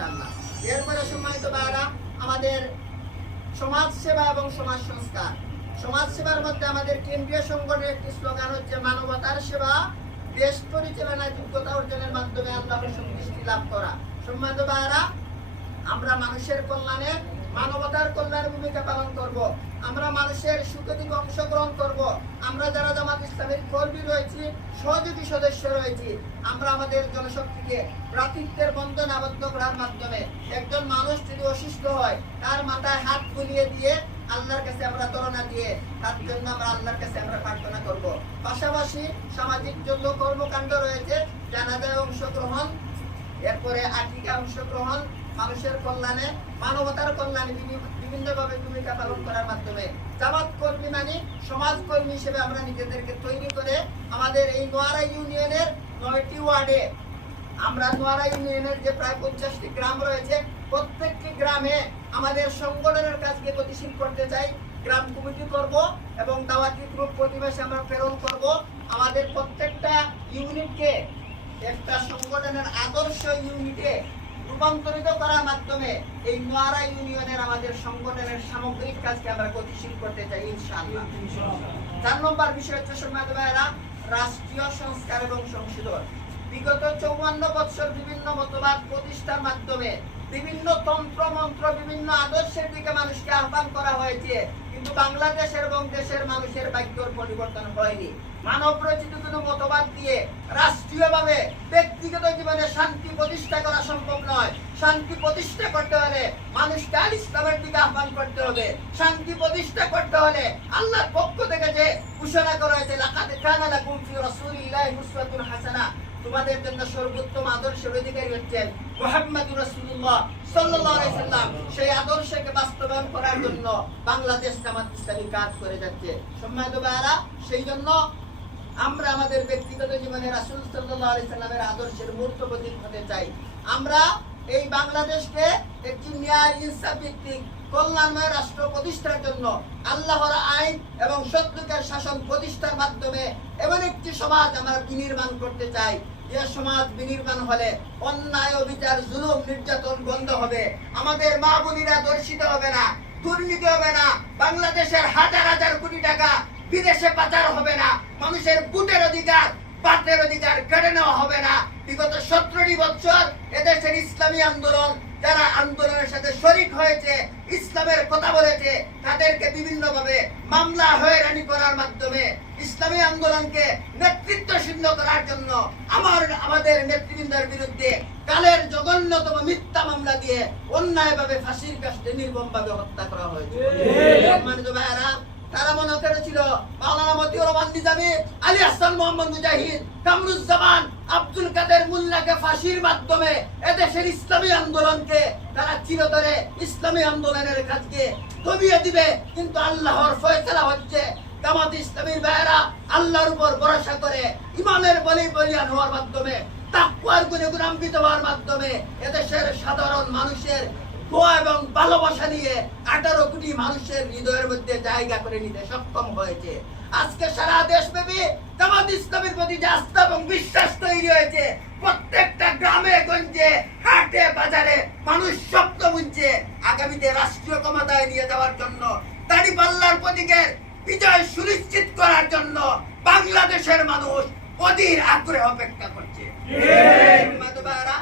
ইনশাআল্লাহ এরপরে সম্মানিত ভাইরা আমাদের সমাজ সেবা এবং সমাজ সংস্কার সমাজ সেবার মধ্যে আমাদের কেন্দ্রীয় সংগঠনের একটি স্লোগান হচ্ছে মানবতার সেবা, দেশ পরিচালনায় যোগ্যতা অর্জনের মাধ্যমে আল্লাহর সন্তুষ্টি লাভ করা সম্মানিত ভাইরা আমরা মানুষের কল্যাণে মানবতার কল্যাণে ভূমিকা পালন করব। আমরা মানুষের সুখে দিকে অংশগ্রহণ করব। আমরা যারা জামাত ইসলামের কর্মী রয়েছি, সহযোগী সদস্য রয়েছি, আমরা আমাদের জনশক্তিকে ভ্রাতৃত্বের বন্ধনে আবদ্ধ করার মাধ্যমে একজন মানুষ যদি অসুস্থ হয়, তার মাথায় হাত বুলিয়ে দিয়ে আল্লাহর কাছে আমরা তুলনা দিয়ে তার জন্য আমরা আল্লাহর কাছে আমরা প্রার্থনা করব। পাশাপাশি সামাজিক জন্য কর্মকাণ্ড রয়েছে, জানাজায় অংশগ্রহণ, এরপরে আর্থিকা অংশগ্রহণ মানুষের কল্যাণে, মানবতার কল্যাণে বিভিন্ন ভাবে ভূমিকা পালন করার মাধ্যমে জামাত কর্মী মানে সমাজ কর্মী হিসেবে আমরা নিজেদেরকে তৈরি করে আমাদের এই নোয়ারা ইউনিয়নের নয়টি ওয়ার্ডে, আমরা নোয়ারা ইউনিয়নের যে প্রায় পঞ্চাশটি গ্রাম রয়েছে, প্রত্যেকটি গ্রামে আমাদের সংগঠনের কাজকে গতিশীল করতে চাই। গ্রাম কমিটি করব এবং দাওয়াতি গ্রুপ প্রতিবেশে আমরা প্রেরণ করব। আমাদের প্রত্যেকটা ইউনিটকে, একটা সংগঠনের আদর্শ ইউনিটে রূপান্তরিত করার মাধ্যমে এই নোয়ারা ইউনিয়নের আমাদের সংগঠনের সামগ্রিক কাজকে আমরা গতিশীল করতে চাই ইনশাআল্লাহ। চার নম্বর বিষয় হচ্ছে সম্মানিত ভাইয়েরা রাষ্ট্রীয় সংস্কার এবং সংশোধন। বিগত চৌয়ান্ন বছর বিভিন্ন মতবাদ প্রতিষ্ঠার মাধ্যমে বিভিন্ন তন্ত্র, মন্ত্র, বিভিন্ন আদর্শের দিকে মানুষকে আহ্বান করা হয়েছে। কিন্তু বাংলাদেশের এবং দেশের মানুষের ভাগ্যর পরিবর্তন হয়নি। মানব রচিত কোনো মতবাদ দিয়ে রাষ্ট্রীয়ভাবে ব্যক্তিগত জীবনে শান্তি প্রতিষ্ঠা করা সম্ভব নয়। শান্তি প্রতিষ্ঠা করতে হলে মানুষকে আল ইসলামের দিকে আহ্বান করতে হবে। শান্তি প্রতিষ্ঠা করতে হলে আল্লাহর পক্ষ থেকে যে ঘোষণা করা হয়েছে হাসানা তোমাদের জন্য সর্বোত্তম আদর্শের অধিকারী হচ্ছেন আমরা এই বাংলাদেশকে একটি ন্যায় ইনসাফ ভিত্তিক কল্যাণময় রাষ্ট্র প্রতিষ্ঠার জন্য আল্লাহর আইন এবং সত্যকের শাসন প্রতিষ্ঠার মাধ্যমে এমন একটি সমাজ আমরা বিনির্মাণ করতে চাই। সমাজ বিনির্মাণ হলে অন্যায়, অবিচার, জুলুম, নির্যাতন বন্ধ হবে। আমাদের মা দর্শিত হবে না, দুর্নীতি হবে না, বাংলাদেশের হাজার হাজার কোটি টাকা বিদেশে পাচার হবে না, মানুষের বুটের অধিকার, পাটের অধিকার কেড়ে নেওয়া হবে না। বিগত সতেরোটি বছর এদেশের ইসলামী আন্দোলন, যারা আন্দোলনের সাথে শরিক হয়েছে, ইসলামের কথা বলেছে, তাদেরকে বিভিন্ন ভাবে মামলা, হয়রানি করার মাধ্যমে ইসলামী আন্দোলনকে নেতৃত্ব শূন্য করার জন্য আমার, আমাদের নেতৃবৃন্দের বিরুদ্ধে কালের জঘন্যতম মিথ্যা মামলা দিয়ে অন্যায়ভাবে ফাঁসির কাছে নির্মম ভাবে হত্যা করা হয়েছে। তারা মনে করেছিল আলী মোহাম্মদ মুজাহিদ, কামরুজ্জামান আব্দুল কাদের মুল্লাকে ফাঁসির মাধ্যমে এদেশের ইসলামী আন্দোলনকে তারা চিরতরে ইসলামী আন্দোলনের কাজকে দবিয়ে দিবে। কিন্তু আল্লাহর ফয়সালা হচ্ছে জামাত ইসলামীর ভাইয়েরা আল্লাহর উপর ভরসা করে ইমানের বলি বলিয়ান হওয়ার মাধ্যমে, তাকওয়ার গুণে গুণান্বিত হওয়ার মাধ্যমে এদেশের সাধারণ মানুষের দোয়া এবং ভালোবাসা নিয়ে আঠারো কোটি মানুষের হৃদয়ের মধ্যে জায়গা করে নিতে সক্ষম হয়েছে। আজকে সারা দেশব্যাপী জামাত ইসলামের প্রতি যে আস্থা এবং বিশ্বাস তৈরি হয়েছে, প্রত্যেকটা গ্রামে, গঞ্জে, হাটে, বাজারে মানুষ স্বপ্ন বুনছে আগামীতে রাষ্ট্রীয় ক্ষমতায় নিয়ে যাওয়ার জন্য। দাড়ি পাল্লার প্রতীকের বিজয় সুনিশ্চিত করার জন্য বাংলাদেশের মানুষ অধীর আগ্রহে অপেক্ষা করছে। মাধবারা